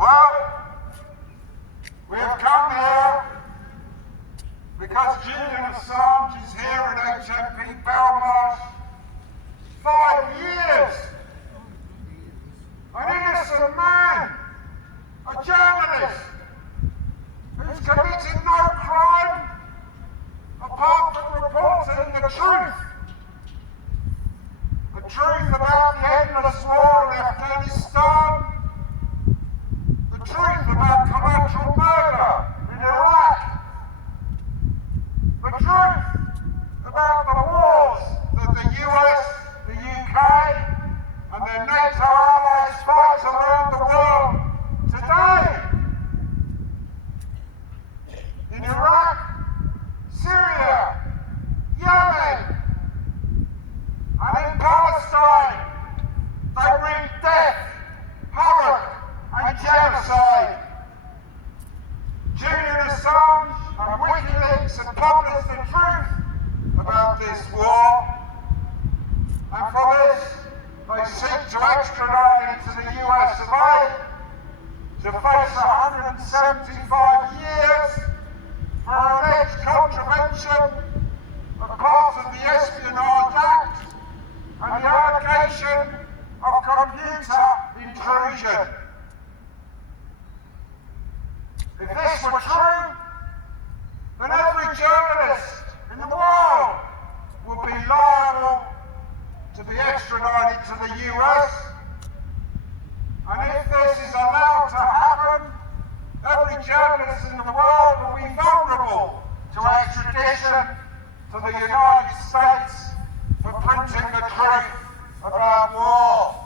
Well, we have come here because Julian Assange is here at HMP Belmarsh 5 years. An innocent man, a journalist, who's committed no crime apart from reporting the truth. The truth about the endless war in Afghanistan, the truth about collateral murder in Iraq, the truth about the wars that the US, the UK and their NATO allies fight around the world today. In Iraq, Syria, Yemen and in Palestine, they wreak death, havoc and genocide. Julian Assange and WikiLeaks have published the truth about this war, and for this they seek to extradite him to the US of A to face 175 years for alleged contravention of parts of the Espionage Act and the allegation of computer intrusion. If this were true, then every journalist in the world would be liable to be extradited to the US. And if this is allowed to happen, every journalist in the world will be vulnerable to extradition to the United States for printing the truth about war.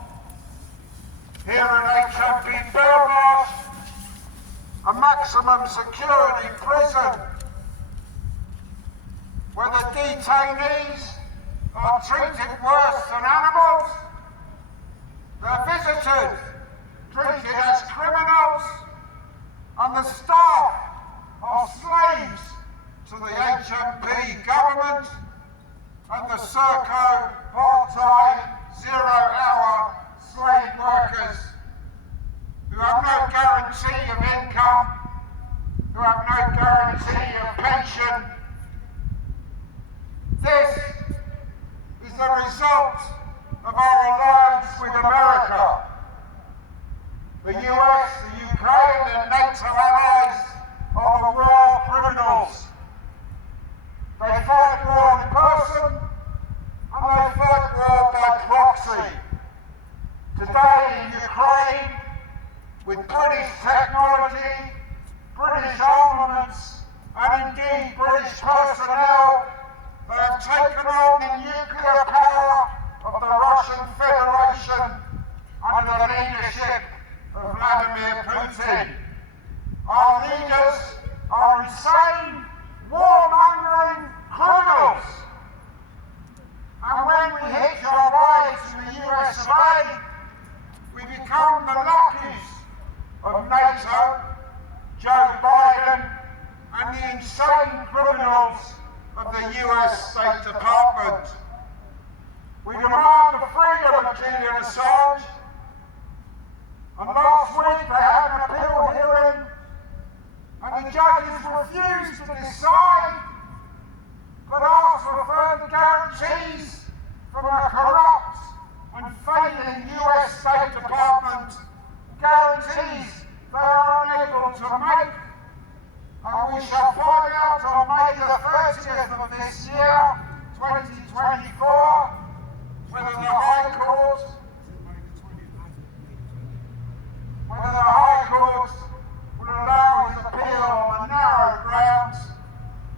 Here at HMP Belmarsh, a maximum security prison where the detainees are treated worse than animals, their visitors treated as criminals, and the staff are slaves to the HMP government and the Serco part-time, zero-hour slave workers who have no guarantee of income, who have no guarantee of pension. This is the result of our alliance with America. The US, the Ukraine and NATO allies are the war criminals. They fight war in person and they fight war by proxy. Today in Ukraine, with British technology, British armaments and indeed British personnel, they have taken on the nuclear power of the Russian Federation under the leadership of Vladimir Putin. Our leaders are insane, warmongering criminals. And when we hitch our way to the US of A, we become the lackeys of NATO, Joe Biden, and the insane criminals of the US State Department. We demand the freedom of Julian Assange, and last week they had an appeal hearing, and the judges refused to decide, but asked for further guarantees from a corrupt and failing US State Department, guarantees they are unable to make. And we shall find out on May the 30th of this year, 2024, whether the High Court will allow his appeal on the narrow grounds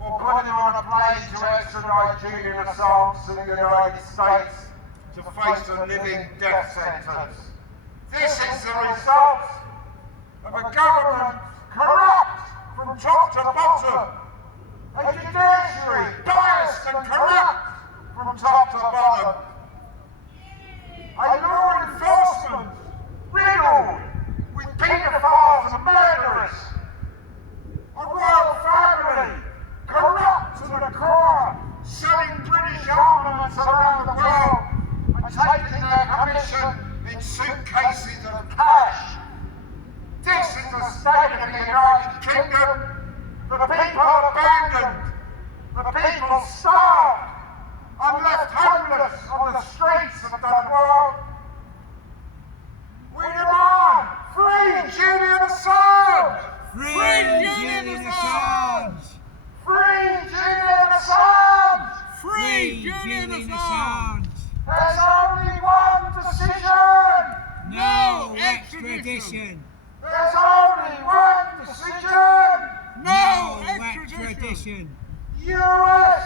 or put him on a plane to extradite Julian Assange to the United States to face a living death sentence. This is the result of a government corrupt from top to bottom, a judiciary biased and corrupt from top to bottom, a law enforcement riddled with paedophiles and murderers, a royal family corrupt to the core, selling British armaments around the world and taking their commission in suitcases of cash. This Julian Assange! Free Julian Assange! Free Julian Assange! There's only one decision! No extradition! There's only one decision! No extradition! US,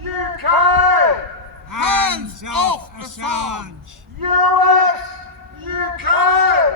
UK! Hands off Assange! US, UK!